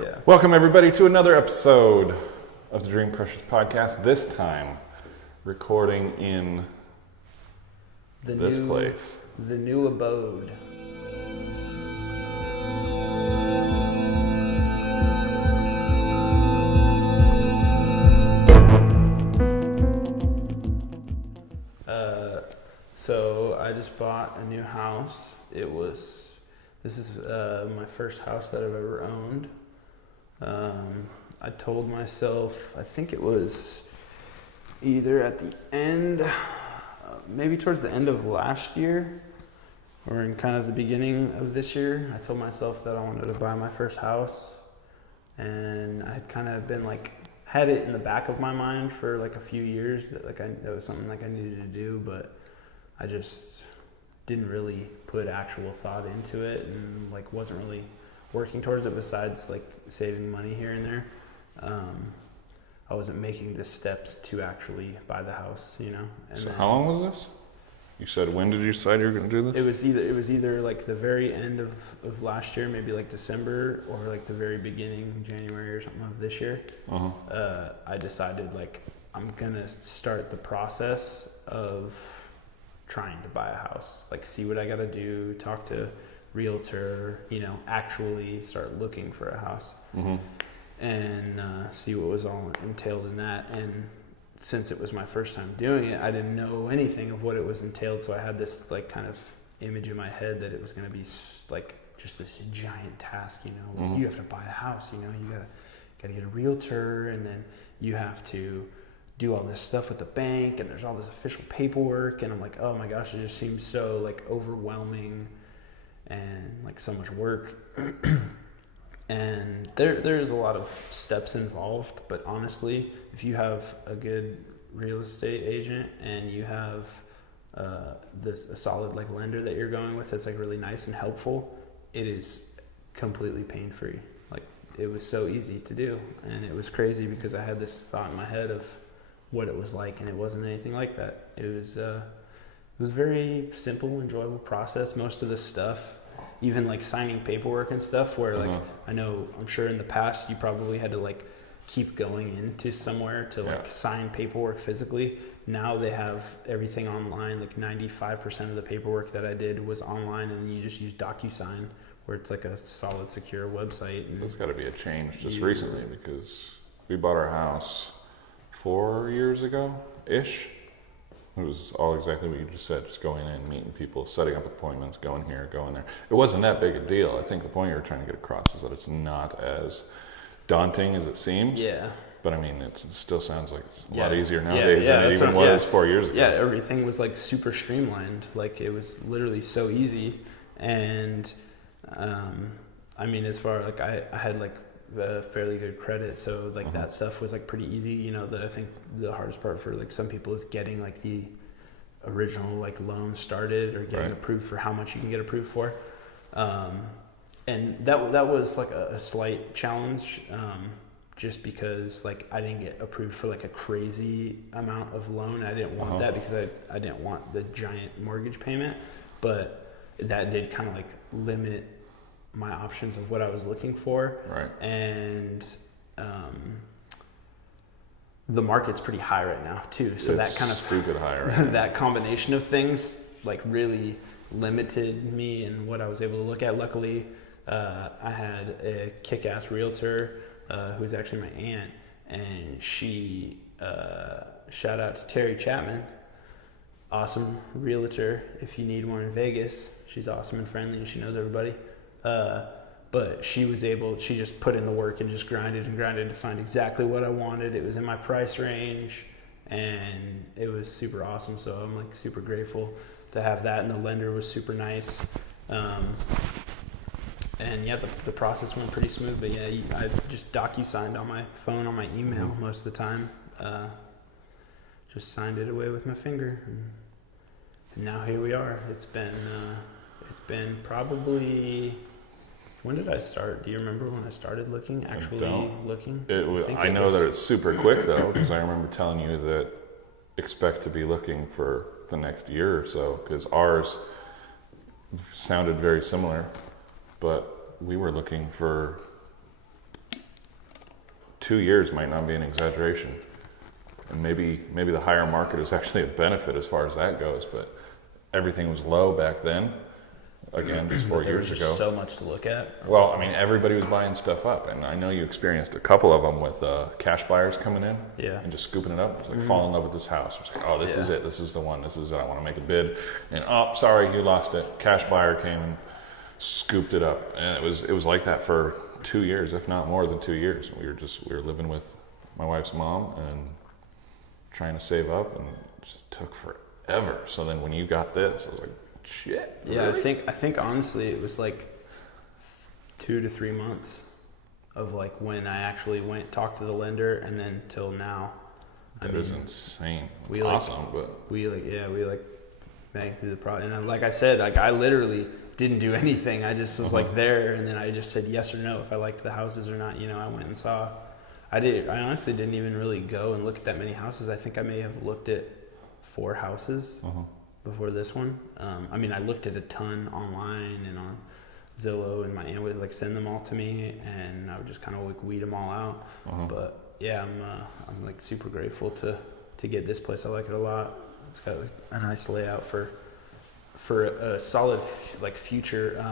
Yeah. Welcome, everybody, to another episode of the Dream Crushers podcast. This time, recording in this place. The new abode. So I just bought a new house. This is my first house that I've ever owned. I told myself, I think it was either at the end, maybe towards the end of last year, or in kind of the beginning of this year, I told myself that I wanted to buy my first house. And I had kind of been had it in the back of my mind for a few years that that was something I needed to do, but I just didn't really put actual thought into it and wasn't really working towards it besides saving money here and there. I wasn't making the steps to actually buy the house, And so how long was this? You said, when did you decide you were going to do this? It was either the very end of last year, maybe December, or the very beginning, January or something of this year. I decided I'm going to start the process of trying to buy a house, see what I got to do, talk to realtor, actually start looking for a house, and see what was all entailed in that. And since it was my first time doing it, I didn't know anything of what it was entailed, so I had this kind of image in my head that it was going to be just this giant task, you have to buy a house, you gotta get a realtor, and then you have to do all this stuff with the bank, and there's all this official paperwork, and I'm like, oh my gosh, it just seems so overwhelming and so much work. And there's a lot of steps involved, but honestly, if you have a good real estate agent and you have a solid lender that you're going with that's really nice and helpful, it is completely pain-free. It was so easy to do, and it was crazy because I had this thought in my head of what it was like, and it wasn't anything like that. It was a very simple, enjoyable process. Most of the stuff, even signing paperwork and stuff, where I'm sure in the past you probably had to keep going into somewhere to sign paperwork physically. Now they have everything online. 95% of the paperwork that I did was online, and you just use DocuSign, where it's a solid, secure website. And there's got to be a change just recently, because we bought our house 4 years ago-ish. It was all exactly what you just said, just going in, meeting people, setting up appointments, going here, going there. It wasn't that big a deal. I think the point you were trying to get across is that it's not as daunting as it seems. Yeah. But it still sounds like it's a lot easier nowadays than it even was 4 years ago. Yeah, everything was super streamlined. It was literally so easy. And as far I had fairly good credit, so that stuff was pretty easy. I think the hardest part for some people is getting the original loan started, or getting approved for how much you can get approved for. And that was a slight challenge, just because I didn't get approved for a crazy amount of loan. I didn't want that because I didn't want the giant mortgage payment, but that did kind of limit my options of what I was looking for. Right. And the market's pretty high right now too, so it's that kind of stupid high right that combination of things really limited me in what I was able to look at. Luckily, I had a kick-ass realtor who's actually my aunt, and she shout out to Terry Chapman, awesome realtor. If you need one in Vegas, she's awesome and friendly, and she knows everybody. But she just put in the work and just grinded to find exactly what I wanted. It was in my price range, and it was super awesome. So I'm super grateful to have that, and the lender was super nice. And the process went pretty smooth, but I just DocuSigned on my phone, on my email most of the time. Just signed it away with my finger, and now here we are. It's been probably, when did I start? Do you remember when I started looking? Looking? I know that it's super quick though, because I remember telling you that expect to be looking for the next year or so, because ours sounded very similar, but we were looking for 2 years might not be an exaggeration. And maybe the higher market is actually a benefit as far as that goes, but everything was low back then. Again, just 4 years ago. So much to look at. Well, I mean, everybody was buying stuff up, and I know you experienced a couple of them with cash buyers coming in and just scooping it up. It's like, fall in love with this house. It's like, oh, this is it. This is the one. This is it. I want to make a bid. And oh, sorry, you lost it. Cash buyer came and scooped it up, and it was like that for 2 years, if not more than 2 years. We were living with my wife's mom and trying to save up, and it just took forever. So then when you got this, I was like, shit. Yeah, really? I think honestly it was like 2 to 3 months of like when I actually talked to the lender, and then till now. That is insane. It's we awesome, but we banged through the process. And like I said, like I literally didn't do anything. I just was like there, and then I just said yes or no if I liked the houses or not. You know, I went and saw. I honestly didn't even really go and look at that many houses. I think I may have looked at 4 houses. Before this one. I mean, I looked at a ton online and on Zillow, and my aunt would like send them all to me, and I would just kind of like weed them all out. But yeah, I'm like super grateful to get this place. I like it a lot. It's got a nice layout for a solid like future.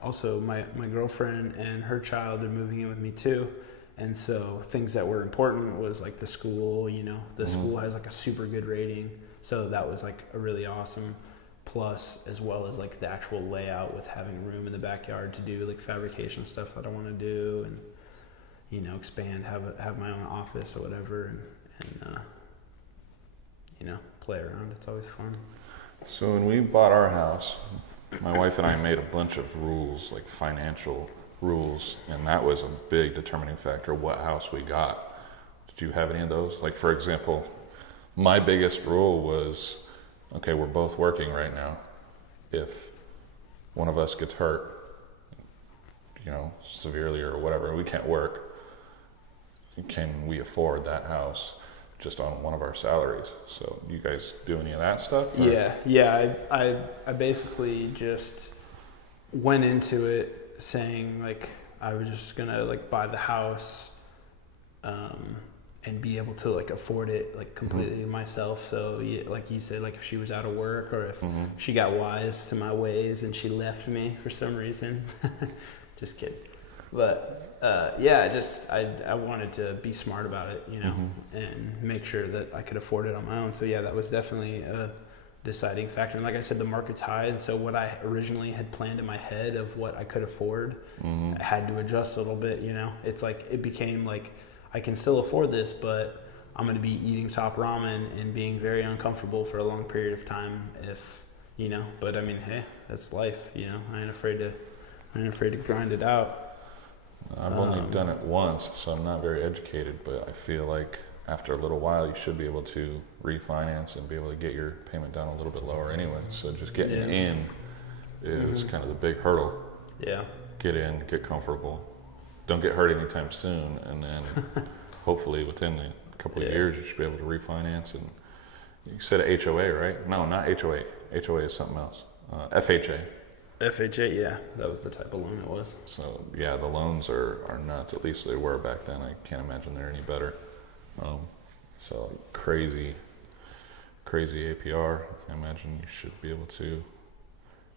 Also, my girlfriend and her child are moving in with me too. And so things that were important was like the school, you know, the school has like a super good rating. So that was like a really awesome plus, as well as like the actual layout with having room in the backyard to do like fabrication stuff that I want to do, and, you know, expand, have my own office or whatever, and you know, play around. It's always fun. So when we bought our house, my wife and I made a bunch of rules, like financial rules, and that was a big determining factor what house we got. Did you have any of those? Like, for example, my biggest rule was, okay, we're both working right now. If one of us gets hurt, you know, severely or whatever, we can't work, can we afford that house just on one of our salaries? So you guys do any of that stuff? Or? Yeah. I basically just went into it saying like I was just gonna like buy the house and be able to like afford it like completely myself. So like you said, like if she was out of work, or if she got wise to my ways and she left me for some reason, just kidding. But I wanted to be smart about it, you know, and make sure that I could afford it on my own. So yeah, that was definitely a deciding factor. And like I said, the market's high, and so what I originally had planned in my head of what I could afford, I had to adjust a little bit, you know. It's like it became like I can still afford this, but I'm going to be eating top ramen and being very uncomfortable for a long period of time if, you know. But I mean, hey, that's life, you know. I ain't afraid to grind it out. I've only done it once, so I'm not very educated, but I feel like after a little while you should be able to refinance and be able to get your payment down a little bit lower anyway. So just getting in is kind of the big hurdle. Yeah. Get in, get comfortable. Don't get hurt anytime soon, and then hopefully within a couple of years you should be able to refinance. And you said HOA, right? No, not HOA. HOA is something else. FHA. FHA, yeah, that was the type of loan it was. So yeah, the loans are nuts. At least they were back then. I can't imagine they're any better. So crazy APR. I imagine you should be able to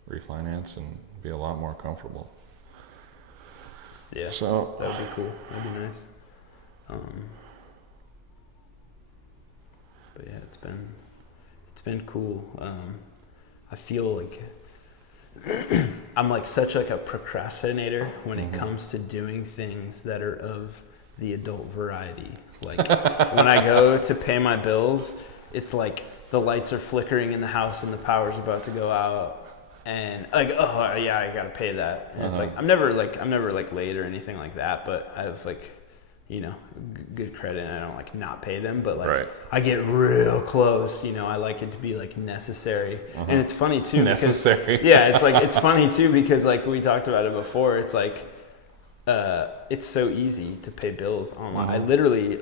refinance and be a lot more comfortable. Yeah, so that'd be cool. That'd be nice. But yeah, it's been cool. I feel like I'm like such like a procrastinator when it comes to doing things that are of the adult variety. Like when I go to pay my bills, it's like the lights are flickering in the house and the power's about to go out. And like, oh yeah, I gotta pay that. And it's like I'm never late or anything like that. But I have like, you know, good credit, and I don't like not pay them. But like, I get real close. You know, I like it to be like necessary. And it's funny too. Necessary. Yeah, it's like it's funny too because like we talked about it before. It's like, it's so easy to pay bills online.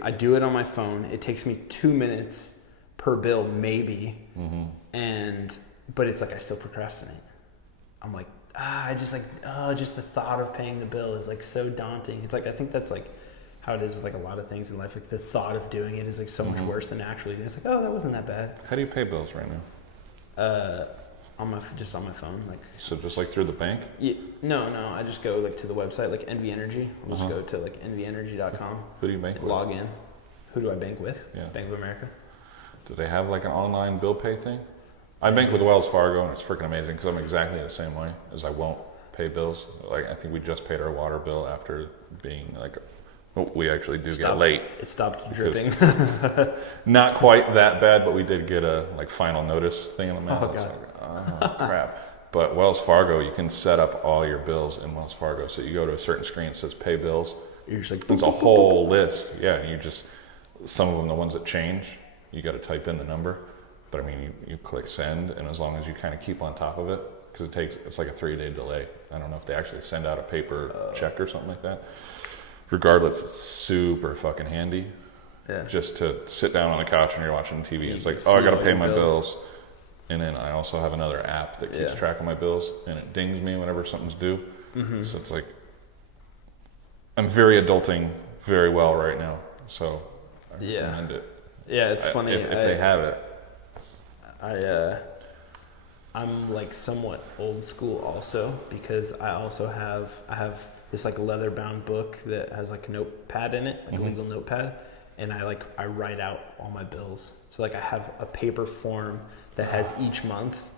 I do it on my phone. It takes me 2 minutes per bill, maybe. But it's like I still procrastinate. I'm like, just the thought of paying the bill is like so daunting. It's like I think that's like how it is with like a lot of things in life. Like the thought of doing it is like so much worse than actually doing it. It's like, oh, that wasn't that bad. How do you pay bills right now? On my phone, like. So just like through the bank? Yeah, no, I just go like to the website, like NV Energy. I'll just go to like nvenergy.com. Who do you bank with? Log in. Who do I bank with? Yeah. Bank of America. Do they have like an online bill pay thing? I bank with Wells Fargo, and it's freaking amazing because I'm exactly the same way as I won't pay bills. Like I think we just paid our water bill after being like, we actually do get late. It stopped dripping. Not quite that bad, but we did get a like final notice thing in the mail. Oh, God. Like, oh crap. But Wells Fargo, you can set up all your bills in Wells Fargo. So you go to a certain screen, it says pay bills. You're just like, It's a whole list. Yeah, you just, some of them, the ones that change, you got to type in the number. But I mean, you click send, and as long as you kind of keep on top of it, because it's like a 3-day delay. I don't know if they actually send out a paper check or something like that. Regardless, it's super fucking handy. Yeah. Just to sit down on the couch and you're watching TV. It's like, oh, I got to pay my bills. And then I also have another app that keeps track of my bills, and it dings me whenever something's due. So it's like, I'm very adulting very well right now. So I recommend it. Yeah, it's funny. If they have it. I'm like somewhat old school also, because I have this like leather bound book that has like a notepad in it, like a legal notepad, and I write out all my bills. So like I have a paper form that has each month,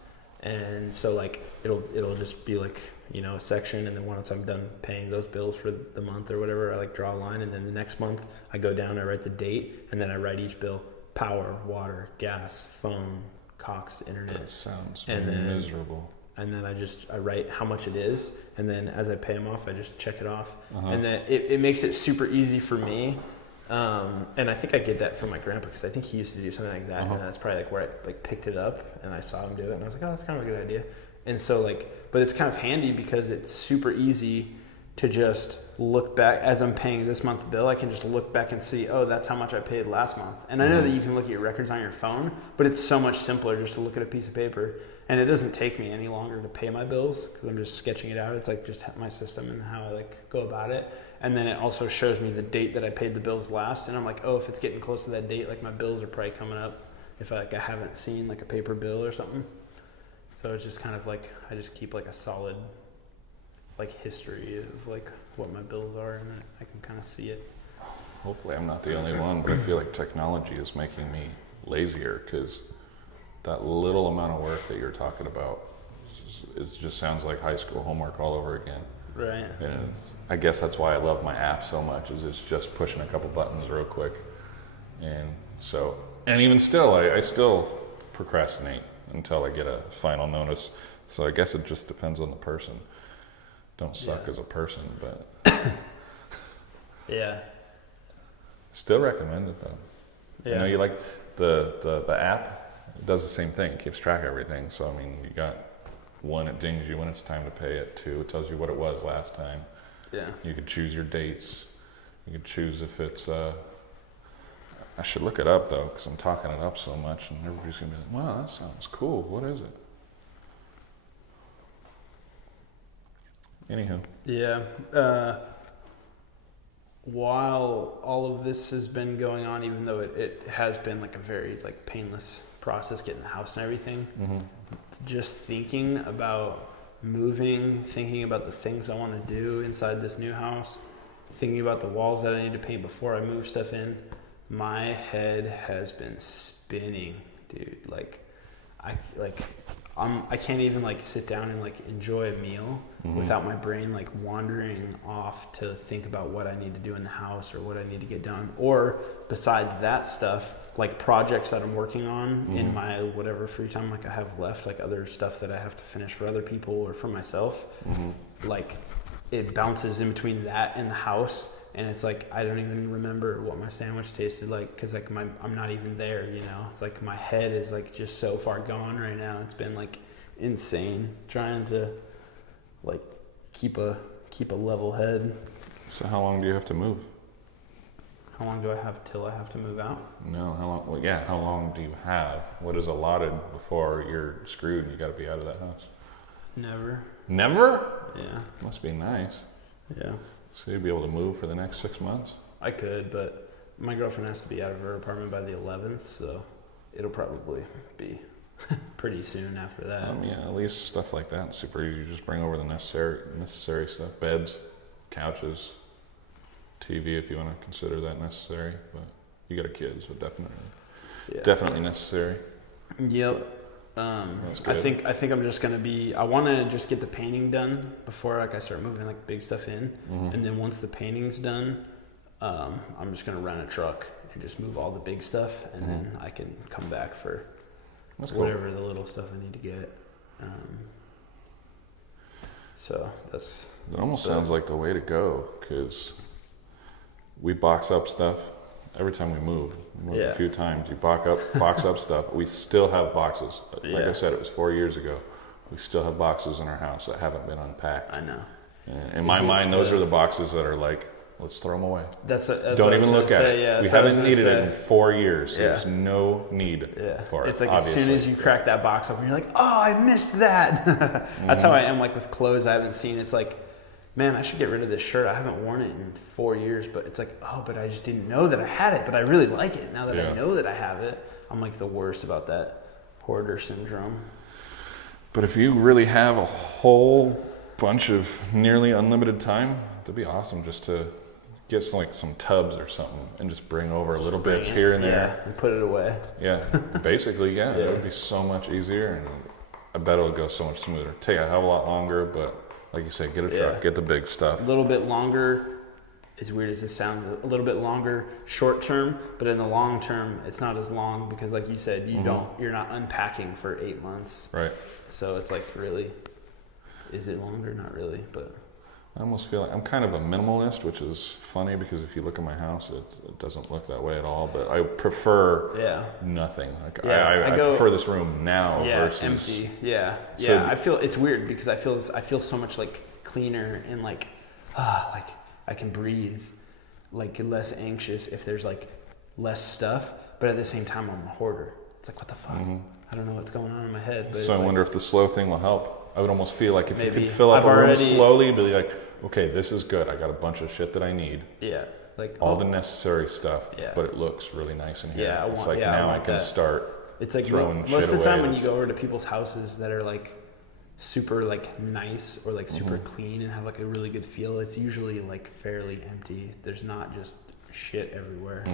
and so like it'll just be like, you know, a section, and then once I'm done paying those bills for the month or whatever, I like draw a line, and then the next month I go down, I write the date, and then I write each bill: power, water, gas, phone, Cox, internet. That sounds miserable. And then I write how much it is, and then as I pay them off, I just check it off. And then it makes it super easy for me. And I think I get that from my grandpa, because I think he used to do something like that, and that's probably like where I like picked it up, and I saw him do it, and I was like, oh, that's kind of a good idea. And so like, but it's kind of handy because it's super easy to just look back as I'm paying this month's bill. I can just look back and see, oh, that's how much I paid last month. And I know that you can look at your records on your phone, but it's so much simpler just to look at a piece of paper. And it doesn't take me any longer to pay my bills because I'm just sketching it out. It's like just my system and how I like go about it. And then it also shows me the date that I paid the bills last. And I'm like, oh, if it's getting close to that date, like my bills are probably coming up if I haven't seen like a paper bill or something. So it's just kind of like, I just keep like a solid like history of like what my bills are, and then I can kind of see it. Hopefully I'm not the only one, but I feel like technology is making me lazier, because that little amount of work that you're talking about, it just sounds like high school homework all over again. Right. And I guess that's why I love my app so much, is it's just pushing a couple buttons real quick. And so, and even still, I still procrastinate until I get a final notice. So I guess it just depends on the person. Don't suck as a person, but yeah. Still recommend it though. Yeah. I know you like the app. It does the same thing. It keeps track of everything. So I mean, you got one, it dings you when it's time to pay it. 2, it tells you what it was last time. Yeah. You could choose your dates. You could choose if it's. I should look it up though, because I'm talking it up so much, and everybody's gonna be like, "Wow, that sounds cool. What is it?" Anywho. Yeah. While all of this has been going on, even though it has been like a very like painless process getting the house and everything, just thinking about moving, thinking about the things I want to do inside this new house, thinking about the walls that I need to paint before I move stuff in, my head has been spinning, dude. I can't even like sit down and like enjoy a meal without my brain like wandering off to think about what I need to do in the house or what I need to get done. Or besides that stuff, like projects that I'm working on in my whatever free time like I have left, like other stuff that I have to finish for other people or for myself. Like it bounces in between that and the house. And it's like, I don't even remember what my sandwich tasted like, because like I'm not even there, you know? It's like my head is like just so far gone right now. It's been like insane trying to like keep a level head. So how long do you have to move? How long do I have till I have to move out? No, how long? Well, yeah, how long do you have? What is allotted before you're screwed and you got to be out of that house? Never. Never? Yeah. Must be nice. Yeah. So you'd be able to move for the next 6 months? I could, but my girlfriend has to be out of her apartment by the 11th, so it'll probably be pretty soon after that. Yeah, at least stuff like that. It's super easy. You just bring over the necessary stuff: beds, couches, TV if you want to consider that necessary. But you got a kid, so definitely necessary. Yep. I think I'm just gonna I want to just get the painting done before I start moving like big stuff in, and then once the painting's done, I'm just gonna rent a truck and just move all the big stuff, and then I can come back for whatever the little stuff I need to get. So that's. It almost sounds like the way to go, because we box up stuff every time we move. A few times. You box up stuff. We still have boxes. Like I said, it was 4 years ago. We still have boxes in our house that haven't been unpacked. I know. And in my mind, those are the boxes that are like, let's throw them away. That's Don't even look at it. Yeah, we haven't needed it in 4 years. So there's no need for it. It's like obviously. As soon as you crack that box open, you're like, oh, I missed that. That's how I am like with clothes I haven't seen. It's like, man, I should get rid of this shirt. I haven't worn it in 4 years, but it's like, oh, but I just didn't know that I had it, but I really like it. Now that I know that I have it, I'm like the worst about that hoarder syndrome. But if you really have a whole bunch of nearly unlimited time, it'd be awesome just to get some tubs or something and just bring over a little bits here and there. And put it away. Yeah, basically, it would be so much easier, and I bet it would go so much smoother. Take a hell of a lot longer, but like you said, get a truck, get the big stuff. A little bit longer, as weird as this sounds, a little bit longer short term, but in the long term, it's not as long because, like you said, you're not unpacking for 8 months. Right. So it's like, really, is it longer? Not really, but. I almost feel like I'm kind of a minimalist, which is funny because if you look at my house, it doesn't look that way at all. But I prefer nothing. Like I prefer this room now versus empty. So I feel it's weird because I feel so much like cleaner and like I can breathe, like less anxious if there's like less stuff. But at the same time, I'm a hoarder. It's like, what the fuck? I don't know what's going on in my head. But so I wonder if the slow thing will help. I would almost feel like if you could fill up a room slowly, be like, okay, this is good. I got a bunch of shit that I need. Yeah. Like all the necessary stuff, but it looks really nice in here. Yeah, it's like now I can start it's like throwing shit away. Most of the time when you go over to people's houses that are like super like nice or like super clean and have like a really good feel, it's usually like fairly empty. There's not just shit everywhere.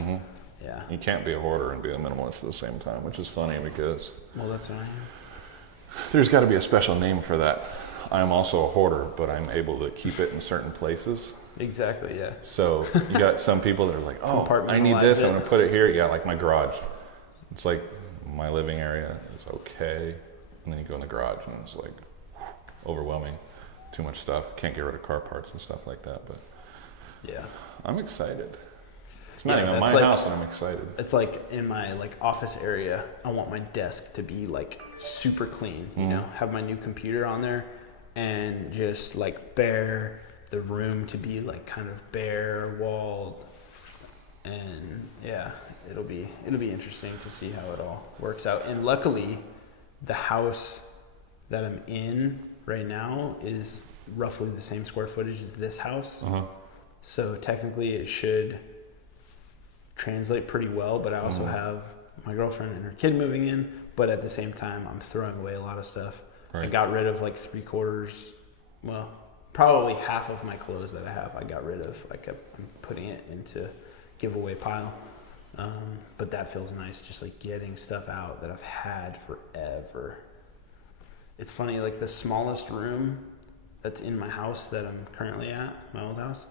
Yeah. You can't be a hoarder and be a minimalist at the same time, which is funny because that's what I am. There's got to be a special name for that. I'm also a hoarder, but I'm able to keep it in certain places. Exactly, yeah. So you got some people that are like, oh, I need this, I'm going to put it here. Yeah, like my garage. It's like my living area is okay. And then you go in the garage and it's like overwhelming. Too much stuff. Can't get rid of car parts and stuff like that. But yeah, I'm excited. It's not even my house and I'm excited. It's like in my like office area, I want my desk to be like super clean, you know, have my new computer on there and just like bare, the room to be like kind of bare walled. And yeah, it'll be interesting to see how it all works out. And luckily the house that I'm in right now is roughly the same square footage as this house. So technically it should translate pretty well, but I also have my girlfriend and her kid moving in, but at the same time I'm throwing away a lot of stuff. I got rid of like 3/4, well, probably half of my clothes that I have I got rid of. I'm putting it into giveaway pile. But that feels nice, just like getting stuff out that I've had forever. It's funny, like the smallest room that's in my house that I'm currently at, my old house,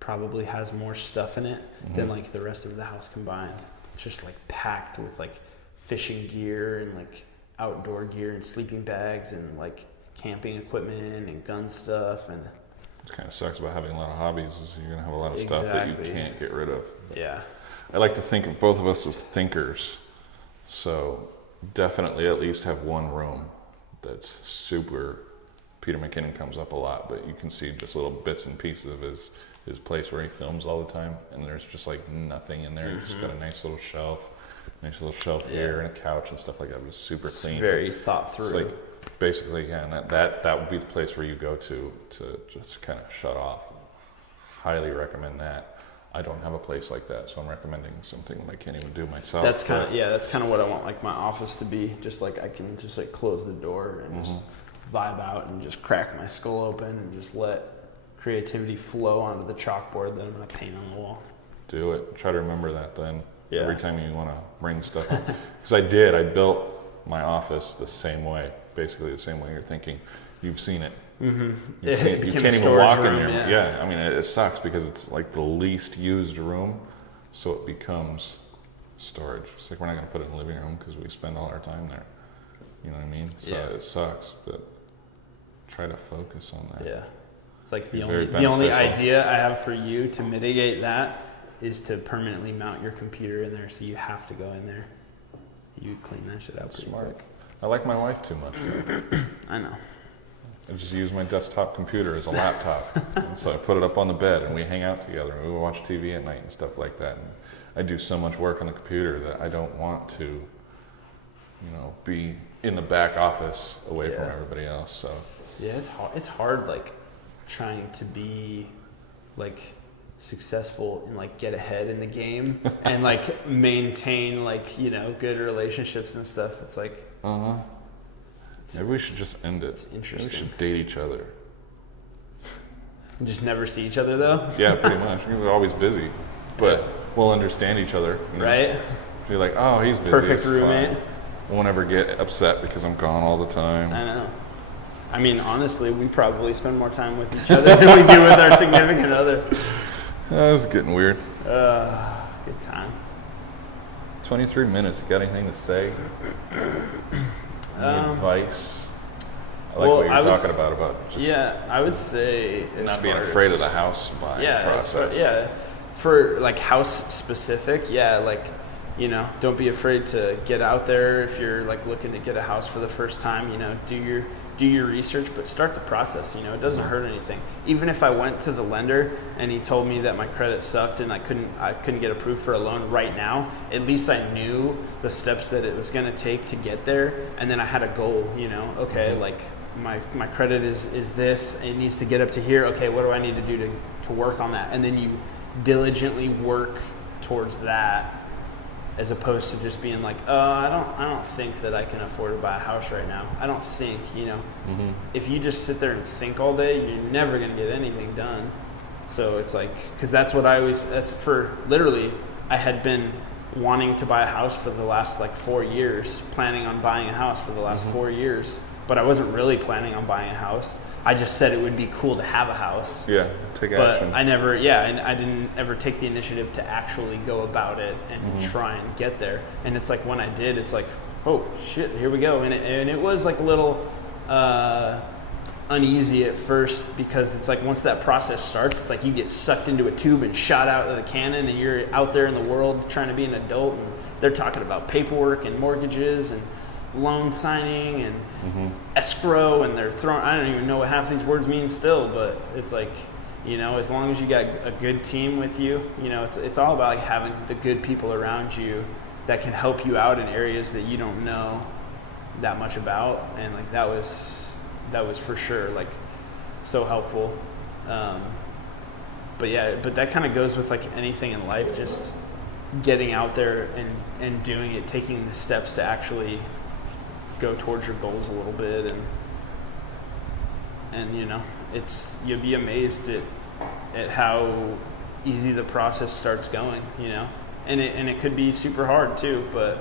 probably has more stuff in it than like the rest of the house combined. It's just like packed with like fishing gear and like outdoor gear and sleeping bags and like camping equipment and gun stuff. And it kind of sucks about having a lot of hobbies is you're gonna have a lot of stuff that you can't get rid of. Yeah. I like to think of both of us as thinkers, so definitely at least have one room that's super. Peter McKinnon comes up a lot, but you can see just little bits and pieces of his place where he films all the time, and there's just like nothing in there. He's just got a nice little shelf here and a couch and stuff like that. It was super clean. Very thought through. It's like basically, yeah, and that would be the place where you go to just kind of shut off. Highly recommend that. I don't have a place like that, so I'm recommending something that I can't even do myself. That's kind of what I want, like my office to be. Just like I can just like close the door and just vibe out and just crack my skull open and just let creativity flow onto the chalkboard that I'm gonna paint on the wall. Do it. Try to remember that then. Yeah. Every time you want to bring stuff up. Because I built my office the same way, basically the same way you're thinking. You've seen it. Mm-hmm. You can't even walk in there. Yeah, I mean, it sucks because it's like the least used room, so it becomes storage. It's like we're not going to put it in the living room because we spend all our time there. You know what I mean? So it sucks, but try to focus on that. Yeah. It's like the only idea I have for you to mitigate that is to permanently mount your computer in there, so you have to go in there. You clean that shit out pretty quick. I like my wife too much. I know. I just use my desktop computer as a laptop. And so I put it up on the bed and we hang out together and we watch TV at night and stuff like that. And I do so much work on the computer that I don't want to, be in the back office away from everybody else. So yeah, it's hard like trying to be like successful and like get ahead in the game and like maintain like, good relationships and stuff. It's like maybe we should just end it. It's interesting. Maybe we should date each other. And just never see each other though? Yeah, pretty much. We're always busy. But we'll understand each other. Right? Be like, oh, he's busy. Perfect roommate. We won't ever get upset because I'm gone all the time. I know. I mean, honestly, we probably spend more time with each other than we do with our significant other. That's getting weird. Good times. 23 minutes. Got anything to say? Any advice? I like what you're talking about just I would say not being afraid of the house buying process. For like house specific, don't be afraid to get out there if you're like looking to get a house for the first time. Do your research, but start the process. It doesn't hurt anything. Even if I went to the lender and he told me that my credit sucked and I couldn't get approved for a loan right now, at least I knew the steps that it was going to take to get there, and then I had a goal. Okay, like my credit is this. It needs to get up to here. Okay, what do I need to do to work on that? And then you diligently work towards that, as opposed to just being like, I don't think that I can afford to buy a house right now. I don't think, If you just sit there and think all day, you're never going to get anything done. So it's like, because I had been wanting to buy a house for the last like 4 years, planning on buying a house for the last 4 years, but I wasn't really planning on buying a house. I just said it would be cool to have a house. Yeah, take action. But I didn't ever take the initiative to actually go about it and try and get there. And it's like when I did, it's like, oh shit, here we go. And it was like a little uneasy at first, because it's like once that process starts, it's like you get sucked into a tube and shot out of the cannon, and you're out there in the world trying to be an adult, and they're talking about paperwork and mortgages and loan signing and escrow, and they're throwing, I don't even know what half these words mean still, but it's like, as long as you got a good team with you, it's all about like having the good people around you that can help you out in areas that you don't know that much about. And like that was for sure like so helpful. But that kind of goes with like anything in life, just getting out there and doing it, taking the steps to actually go towards your goals a little bit, and you'll be amazed at how easy the process starts going, and it could be super hard too, but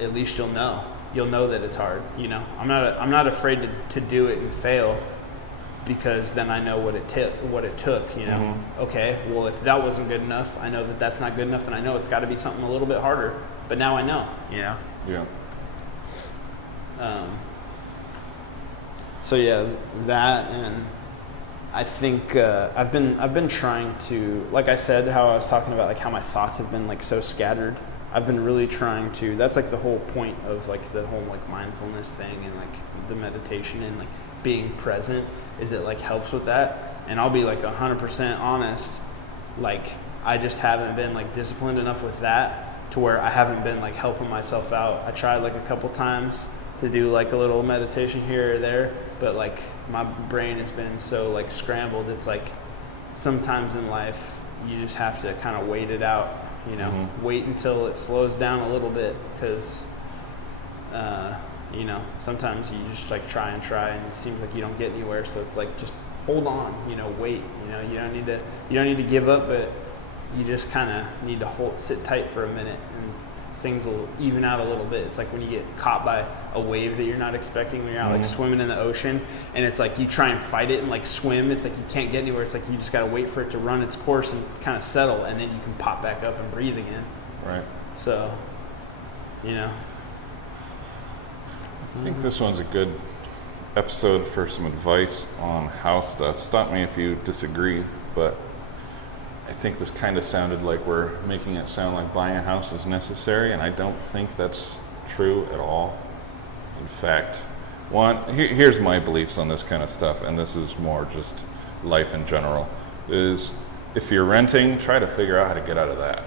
at least you'll know that it's hard. I'm not afraid to do it and fail, because then I know what it took. Okay, well, if that wasn't good enough, I know that that's not good enough, and I know it's got to be something a little bit harder. But now I know, Yeah. So that, and I think I've been trying to, like I said, how I was talking about like how my thoughts have been like so scattered. I've been really trying to. That's like the whole point of like the whole like mindfulness thing and like the meditation and like being present, is it like helps with that. And I'll be like 100% honest, like I just haven't been like disciplined enough with that to where I haven't been like helping myself out. I tried like a couple times to do like a little meditation here or there, but like my brain has been so like scrambled. It's like sometimes in life you just have to kind of wait it out, you know, wait until it slows down a little bit, because you know, sometimes you just like try and it seems like you don't get anywhere. So it's like, just hold on, you know, wait, you know, you don't need to give up, but you just kind of need to sit tight for a minute, and things will even out a little bit. It's like when you get caught by a wave that you're not expecting, when you're out like swimming in the ocean, and it's like you try and fight it and like swim, it's like you can't get anywhere. It's like you just got to wait for it to run its course and kind of settle, and then you can pop back up and breathe again. Right. So, you know, I think this one's a good episode for some advice on house stuff. Stop me if you disagree, but I think this kind of sounded like we're making it sound like buying a house is necessary, and I don't think that's true at all. In fact, here's my beliefs on this kind of stuff, and this is more just life in general, is if you're renting, try to figure out how to get out of that.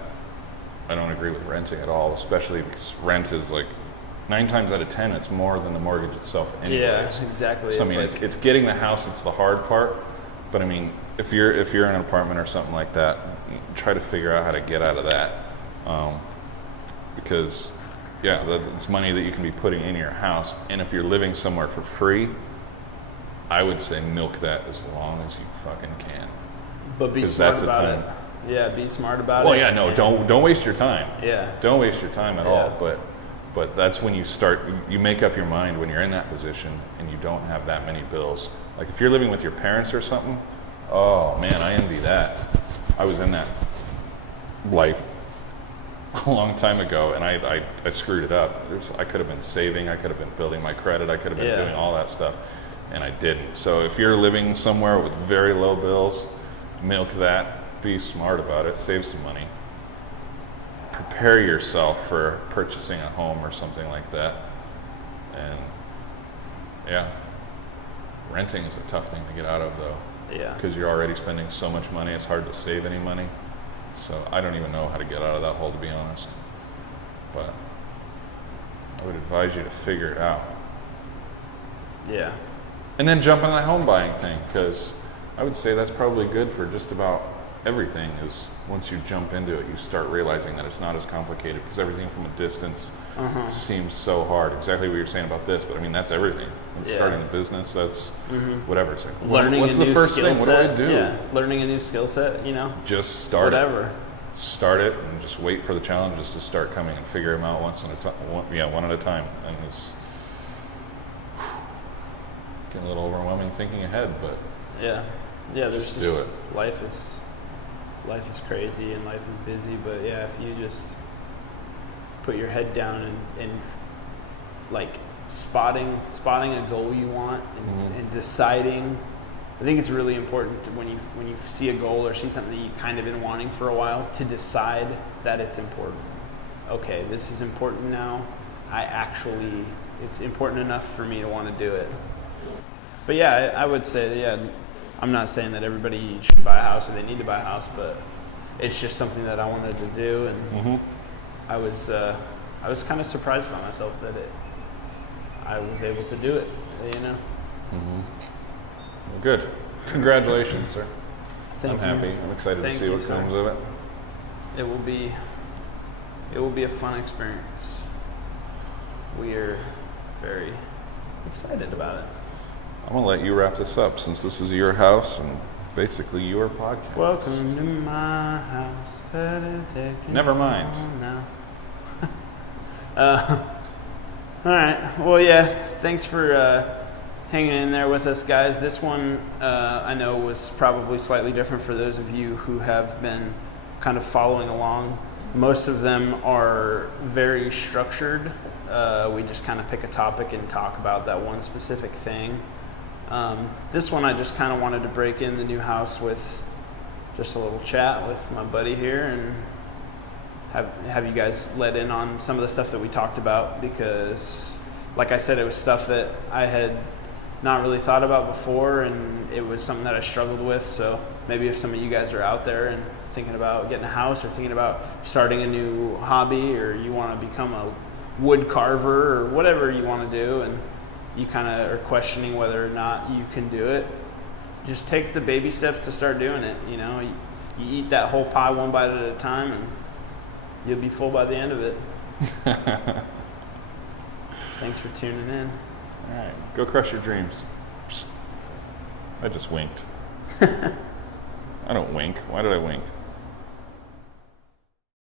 I don't agree with renting at all, especially because rent is like 9 times out of 10, it's more than the mortgage itself anyways. Yeah, exactly. So I mean, it's getting the house that's the hard part. But I mean, if you're in an apartment or something like that, try to figure out how to get out of that. Because, yeah, that's money that you can be putting in your house. And if you're living somewhere for free, I would say milk that as long as you fucking can. But be smart about it. Yeah, be smart about it. Well, yeah, no, don't waste your time. Yeah. Don't waste your time at all. But that's when you make up your mind when you're in that position and you don't have that many bills. Like if you're living with your parents or something, oh man, I envy that. I was in that life a long time ago, and I screwed it up. I could have been saving, I could have been building my credit, I could have been doing all that stuff, and I didn't. So if you're living somewhere with very low bills, milk that, be smart about it, save some money. Prepare yourself for purchasing a home or something like that. And yeah, renting is a tough thing to get out of though. Yeah. Because you're already spending so much money, it's hard to save any money. So I don't even know how to get out of that hole, to be honest. But I would advise you to figure it out. Yeah. And then jump on that home buying thing, because I would say that's probably good for just about everything. Is once you jump into it, you start realizing that it's not as complicated, because everything from a distance seems so hard. Exactly what you're saying about this, but I mean, that's everything. It's starting a business, that's whatever. It's like, what's the first thing? What do I do? Yeah, learning a new skill set, you know? Just start whatever. Start it and just wait for the challenges to start coming and figure them out one at a time. And it's getting a little overwhelming thinking ahead, but there's do it. Life is crazy and life is busy, but yeah, if you just put your head down and like spotting a goal you want and deciding. I think it's really important when you see a goal or see something that you've kind of been wanting for a while, to decide that it's important. Okay, this is important now. It's important enough for me to want to do it. But yeah, I would say, I'm not saying that everybody should buy a house or they need to buy a house, but it's just something that I wanted to do, and I was kind of surprised by myself that I was able to do it, you know. Well, good. Congratulations, sir. Thank you. I'm happy. I'm excited to see what comes of it. It will be a fun experience. We are very excited about it. I'm going to let you wrap this up, since this is your house and basically your podcast. Welcome to my house. Never mind. All right. Well, yeah. Thanks for hanging in there with us, guys. This one I know was probably slightly different for those of you who have been kind of following along. Most of them are very structured. We just kind of pick a topic and talk about that one specific thing. This one I just kind of wanted to break in the new house with just a little chat with my buddy here, and have you guys let in on some of the stuff that we talked about, because like I said, it was stuff that I had not really thought about before, and it was something that I struggled with. So maybe if some of you guys are out there and thinking about getting a house or thinking about starting a new hobby, or you want to become a wood carver or whatever you want to do, and you kind of are questioning whether or not you can do it, just take the baby steps to start doing it. You know, you eat that whole pie one bite at a time, and you'll be full by the end of it. Thanks for tuning in. All right, go crush your dreams. I just winked. I don't wink. Why did I wink?